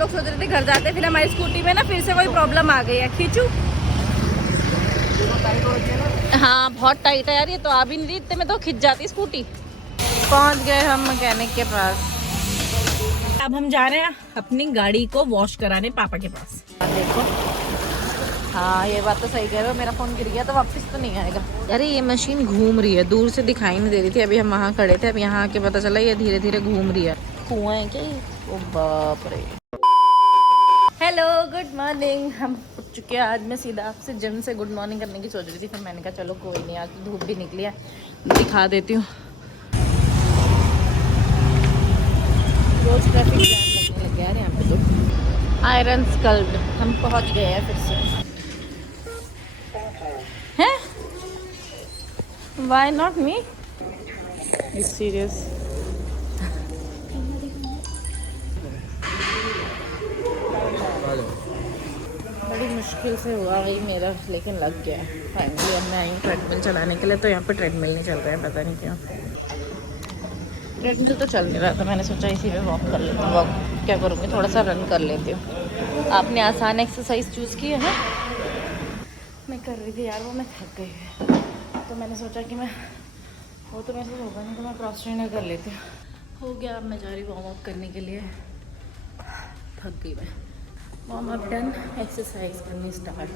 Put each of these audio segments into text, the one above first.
लोग सोच रहे थे घर जाते, फिर हमारी स्कूटी में ना फिर से कोई प्रॉब्लम आ गई है। खींचू? हाँ बहुत टाइट है यार, ये तो आ भी नहीं रही, इतने में तो खिंच जाती स्कूटी। पहुंच गए हम मैकेनिक के पास। अब हम जा रहे हैं अपनी गाड़ी को वॉश कराने पापा के पास। देखो, हाँ ये बात तो सही कह रहे हो, मेरा फोन गिर गया तो वापस तो नहीं आएगा। अरे ये मशीन घूम रही है, दूर से दिखाई नहीं दे रही थी, अभी हम वहाँ खड़े थे, अब यहाँ आके पता चला ये धीरे धीरे घूम रही है। कुआं है क्या ये? ओ बाप रे। हेलो गुड मॉर्निंग, हम उठ चुके हैं। आज मैं सीधा आपसे जिम से गुड मॉर्निंग करने की सोच रही थी, फिर मैंने कहा चलो कोई नहीं, आज तो धूप भी निकली है, दिखा देती हूँ। रोज ट्रैफिक जैम लगने लग गया यार यहाँ पे तो। आयरन स्कल्ड हम पहुँच गए हैं फिर से। हैं? Why not me? You serious? बड़ी मुश्किल से हुआ भाई मेरा, लेकिन लग गया है फाइनली। अब मैं आई हूँ ट्रेडमिल चलाने के लिए, तो यहाँ पे ट्रेडमिल नहीं चल रहा है, पता नहीं क्यों। ट्रेडमिल तो चल नहीं रहा था, मैंने सोचा इसी में वॉक कर लेती हूँ। वॉक क्या करूँगी, थोड़ा सा रन कर लेती हूँ। आपने आसान एक्सरसाइज चूज़ की है ना? मैं कर रही थी यार, वो मैं थक गई, तो मैंने सोचा कि मैं वो तो मेरे से होगा नहीं, तो मैं क्रॉस ट्रेनर कर लेती हूँ। हो गया, अब मैं जा रही हूँ वार्म अप करने के लिए। थक गई मैं। वार्म अप डन, एक्सरसाइज करनी स्टार्ट।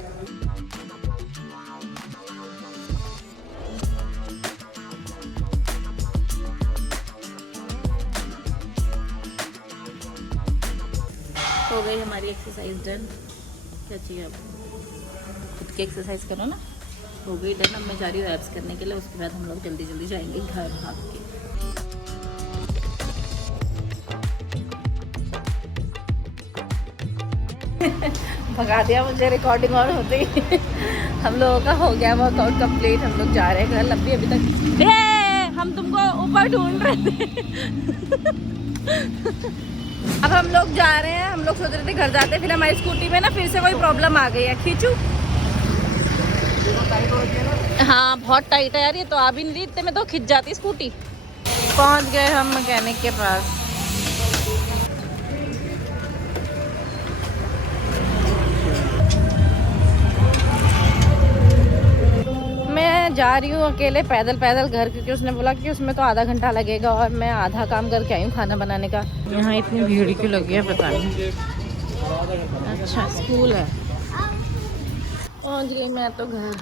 हो गई हमारी एक्सरसाइज डन। क्या चाहिए अब? खुद की एक्सरसाइज करो ना। हो गई डन। अब मैं जा रही हूँ एब्स करने के लिए, उसके बाद हम लोग जल्दी जल्दी जाएंगे घर भाग के। भगा दिया मुझे रिकॉर्डिंग और होते ही। हम लोगों का हो गया वर्कआउट कंप्लीट, हम लोग जा रहे हैं घर। लंबी अभी तक हम तुमको ऊपर ढूंढ रहे थे। अब हम लोग जा रहे हैं, हम लोग सोच रहे थे घर जाते, फिर हमारी स्कूटी में ना फिर से कोई प्रॉब्लम आ गई है। खींचू? हाँ बहुत टाइट है यार, ये तो आ भी नहीं रही, इतने में तो खिंच जाती स्कूटी। पहुंच गए हम मैकेनिक के पास। मैं जा रही हूँ अकेले पैदल पैदल घर, क्योंकि उसने बोला कि उसमें तो आधा घंटा लगेगा, और मैं आधा काम करके आई हूँ खाना बनाने का। यहाँ इतनी भीड़ क्यों लगी है पता नहीं। अच्छा स्कूल है। पहुँच गई मैं तो घर।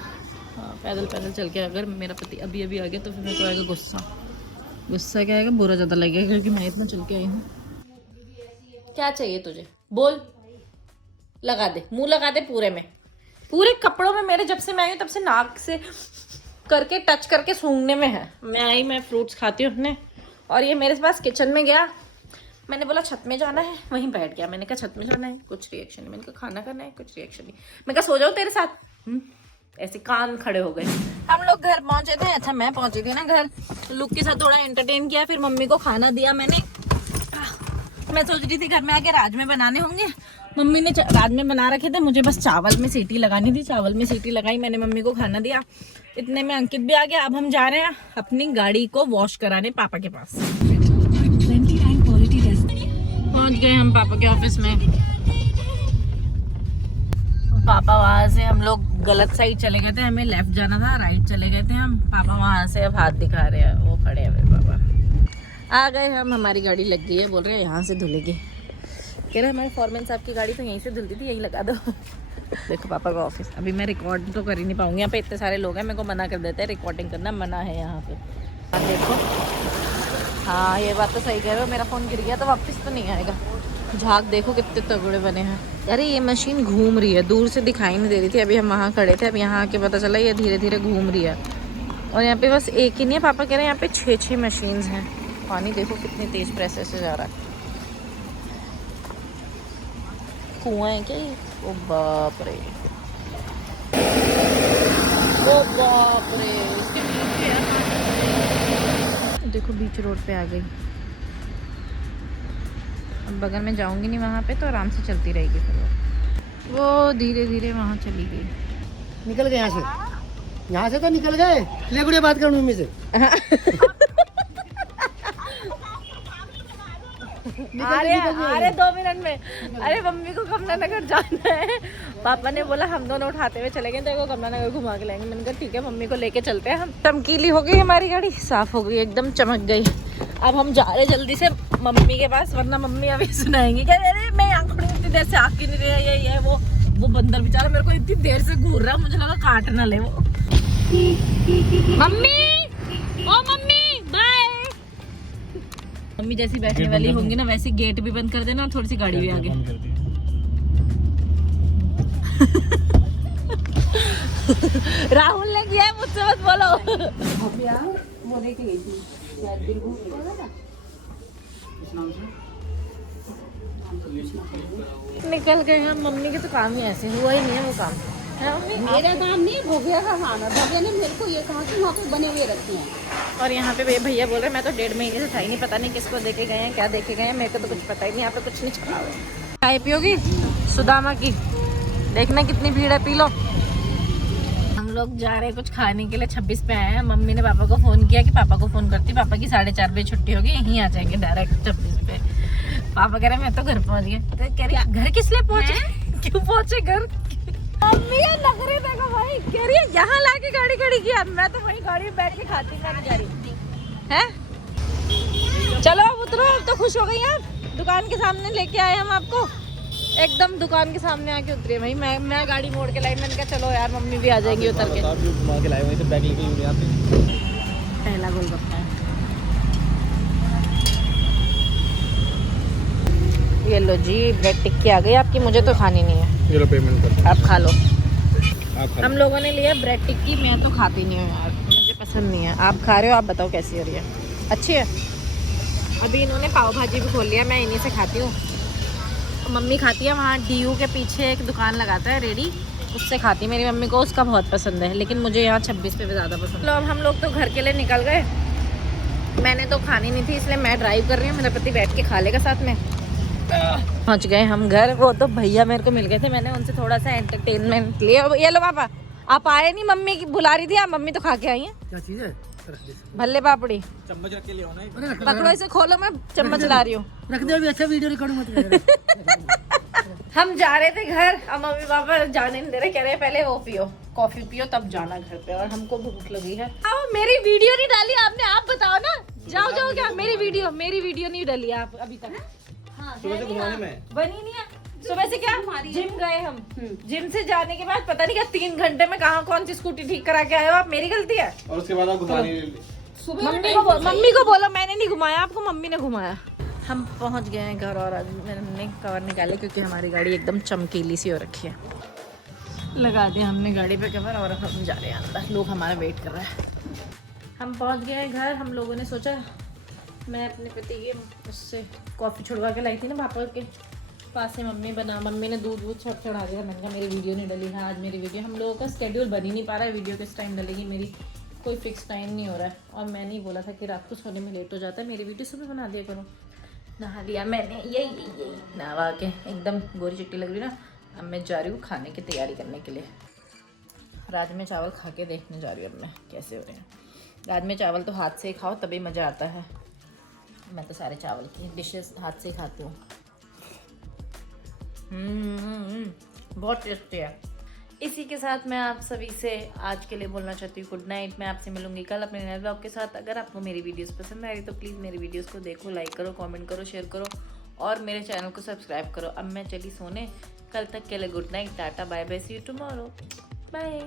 हाँ पैदल पैदल चल के, अगर मेरा पति अभी अभी आ गया तो फिर मेरे को आएगा गुस्सा। गुस्सा क्या आएगा, बुरा ज़्यादा लगेगा, क्योंकि मैं इतना चल के आई हूँ। क्या चाहिए तुझे बोल? लगा दे, मुंह लगा दे पूरे में, पूरे कपड़ों में मेरे। जब से मैं आई हूँ तब से नाक से करके टच करके सूंघने में है। मैं आई, मैं फ्रूट्स खाती हूँ अपने, और ये मेरे पास किचन में गया। मैंने बोला छत में जाना है, वहीं बैठ गया। मैंने कहा छत में जाना है, कुछ रिएक्शन नहीं। मैंने कहा खाना करना है, कुछ रिएक्शन नहीं। मैं कहा सो जाओ तेरे साथ, ऐसे कान खड़े हो गए। हम लोग घर पहुंचे थे। अच्छा मैं पहुंची थी ना घर, लुक के साथ थोड़ा एंटरटेन किया, फिर मम्मी को खाना दिया मैंने। मैं सोच रही थी घर में आके राजमे बनाने होंगे, मम्मी ने राजमे बना रखे थे, मुझे बस चावल में सीटी लगानी थी। चावल में सीटी लगाई, मैंने मम्मी को खाना दिया, इतने में अंकित भी आ गया। अब हम जा रहे हैं अपनी गाड़ी को वॉश कराने पापा के पास। पहुंच गए हम पापा के ऑफिस में। पापा वहां से, हम लोग गलत साइड चले गए थे, हमें लेफ्ट जाना था, राइट चले गए थे हम। पापा वहां से अब हाथ दिखा रहे हैं, वो खड़े हैं मेरे पापा। आ गए हम, हमारी गाड़ी लग गई है, बोल रहे हैं यहाँ से धुलेगी। कह रहे हमारे फॉरमैन साहब की गाड़ी तो यहीं से धुलती थी, यहीं लगा दो। देखो पापा का ऑफिस। अभी मैं रिकॉर्ड तो कर ही नहीं पाऊंगी, यहाँ पे इतने सारे लोग हैं, मेरे को मना कर देते हैं, रिकॉर्डिंग करना मना है यहाँ पे। देखो, हाँ ये बात तो सही कह रहे हो, मेरा फ़ोन गिर गया तो वापस तो नहीं आएगा। झाग देखो कितने तगड़े बने हैं। अरे ये मशीन घूम रही है, दूर से दिखाई नहीं दे रही थी, अभी हम वहाँ खड़े थे, अब यहाँ आके पता चला ये धीरे धीरे घूम रही है। और यहाँ पे बस एक ही नहीं है, पापा कह रहे हैं यहाँ पे 6 मशीन्स हैं। पानी देखो कितनी तेज प्रेशर से जा रहा है। कुआं है क्या ये? ओ बाप रे, ओ बाप रे, इसके बीच पे है। देखो बीच रोड पे आ गई। अब बगल में जाऊंगी नहीं वहाँ पे, तो आराम से चलती रहेगी। फिर वो धीरे धीरे वहाँ चली गई। निकल गए यहाँ से तो निकल गए। ले गुड़िया बात करूँ मम्मी से। अरे 2 मिनट में। अरे मम्मी को कमलानगर जाना है, पापा ने बोला हम दोनों उठाते हुए चले गए, तेरे को कमलानगर घुमा के लाएंगे। मैंने कहा ठीक है, मम्मी को लेके चलते हैं हम। चमकीली हो गई हमारी गाड़ी, साफ हो गई, एकदम चमक गई। अब हम जा रहे जल्दी से मम्मी के पास, वरना मम्मी अभी सुनाएंगी क्या, अरे मैं आंखों इतनी देर से आके नहीं रहा, ये वो बंदर बेचारा मेरे को इतनी देर से घूर रहा, मुझे लगा काट ना ले वो। मम्मी, ओ मम्मी बाय। मम्मी जैसी बैठने वाली होंगी ना, वैसे गेट भी बंद कर देना और थोड़ी सी गाड़ी भी आगे। राहुल ने किया है, मुझसे मत बोलो। निकल गए हम, मम्मी के तो काम ही ऐसे, हुआ ही नहीं है वो काम। मेरा काम नहीं, भोगिया का काम है। भोगिया ने मेरे को ये कहा कि वहाँ पे बने हुए रखते हैं। और यहाँ पे भैया बोल रहे हैं मैं तो 1.5 महीने से था ही नहीं, पता नहीं किसको देके गए हैं, क्या देके गए हैं, मेरे को तो कुछ पता ही नहीं। यहाँ पे कुछ नहीं छपा हुआ। चाय पियोगी सुदामा की? देखना कितनी भीड़ है, पी लो। हम लोग जा रहे हैं कुछ खाने के लिए, 26 पे आए हैं। मम्मी ने पापा को फोन किया कि पापा को फोन करती, पापा की 4:30 बजे छुट्टी होगी, यहीं आ जाएंगे डायरेक्ट 26 पे। पापा कह रहे मैं तो घर पहुँच गए। तो कह रही घर किस लिए पहुँचे, क्यों पहुँचे घर? मम्मी ये लग रही देखो भाई, कह रही है यहाँ लाके गाड़ी खड़ी किया, मैं तो वहीं गाड़ी में बैठ के खाती, मैं नहीं जा रही है। चलो अब उतरो, अब तो खुश हो गई आप, दुकान के सामने लेके आए हम आपको, एकदम दुकान के सामने आके उतरे भाई। मैं गाड़ी मोड़ के लाई, मैंने कहा चलो यार मम्मी भी आ जाएंगी उतर के। घुमा के लाए वहीं से बैग लेके यहाँ पे। पहला गोलगप्पा है ये, लो जी ब्रेड टिक्की आ गई आपकी, मुझे तो खानी नहीं है। ये लो पेमेंट कर, आप खा लो। आप खा हम लोगों ने लिया ब्रेड टिक्की, मैं तो खाती नहीं हूँ यार, मुझे पसंद नहीं है। आप खा रहे हो, आप बताओ कैसी हो रही है? अच्छी है। अभी इन्होंने पाव भाजी भी खोल लिया, मैं इन्हीं से खाती हूँ। मम्मी खाती है वहाँ DU के पीछे एक दुकान लगाता है रेडी, उससे खाती मेरी मम्मी को, उसका बहुत पसंद है। लेकिन मुझे यहाँ 26 पे भी ज़्यादा पसंद है। हम लोग तो घर के लिए निकल गए, मैंने तो खानी नहीं थी इसलिए मैं ड्राइव कर रही हूँ, मेरा पति बैठ के खा लेगा साथ में। पहुँच गए हम घर। वो तो भैया मेरे को मिल गए थे, मैंने उनसे थोड़ा सा एंटरटेनमेंट लिया। ये लो पापा, आप आए नहीं, मम्मी की बुला रही थी, आप मम्मी तो खा के आई हैं। क्या चीज है? भल्ले पापड़ी, चम्मच रख के ले आओ ना। पकड़ो इसे, खोलो, मैं चम्मच ला रही हूँ। रख दे, अभी अच्छा वीडियो रिकॉर्ड मत कर। हम जा रहे थे घर, अब मम्मी पापा जाने नहीं दे रहे, कह रहे पहले वो पियो, कॉफी पियो तब जाना घर पे, और हमको भूख लगी है। आओ, मेरी वीडियो नहीं डाली आपने, आप बताओ ना। जाओ जाओ, क्या मेरी वीडियो नहीं डाली आप अभी तक? सुबह से घुमाने में बनी नहीं है। सुबह से क्या जिम गए हम, जिम से जाने के बाद पता नहीं क्या 3 घंटे में कहाँ कौन सी स्कूटी ठीक करा के आए हो आप, मेरी गलती है। और उसके बाद आप घुमाने मम्मी को बोलो, मैंने नहीं घुमाया आपको, मम्मी ने घुमाया। हम पहुंच गए हैं घर, और हमने कवर निकाले क्योंकि हमारी गाड़ी एकदम चमकीली सी हो रखी है। लगा दिया हमने गाड़ी पे कवर, और हम जा रहे हैं अंदर, लोग हमारा वेट कर रहे हैं। हम पहुंच गए हैं घर। हम लोगों ने सोचा, मैं अपने पति के उससे कॉफ़ी छुड़वा के लाई थी ना पापा के पास से, मम्मी ने दूध चढ़ा दिया। मैंने कहा मेरी वीडियो नहीं डली है आज, मेरी वीडियो, हम लोगों का स्केड्यूल बन ही नहीं पा रहा है, वीडियो किस टाइम डलेगी, मेरी कोई फिक्स टाइम नहीं हो रहा है। और मैंने ही बोला था कि रात को सोने में लेट हो जाता है, मेरी वीडियो सुबह बना दिया करो। नहा लिया मैंने, यही नहा के एकदम गोरी चिट्टी लग रही ना। अब मैं जा रही हूँ खाने की तैयारी करने के लिए, राजमा चावल खा के देखने जा रही हूँ अब मैं कैसे हो रहे हैं। राजमा चावल तो हाथ से ही खाओ तभी मज़ा आता है, मैं तो सारे चावल की डिशेस हाथ से ही खाती हूँ। बहुत टेस्टी है। इसी के साथ मैं आप सभी से आज के लिए बोलना चाहती हूँ गुड नाइट। मैं आपसे मिलूंगी कल अपने नए ब्लॉग के साथ। अगर आपको मेरी वीडियोस पसंद आई तो प्लीज़ मेरी वीडियोस को देखो, लाइक करो, कमेंट करो, शेयर करो और मेरे चैनल को सब्सक्राइब करो। अब मैं चली सोने, कल तक के लिए good night, tata, bye bye, see you tomorrow, bye.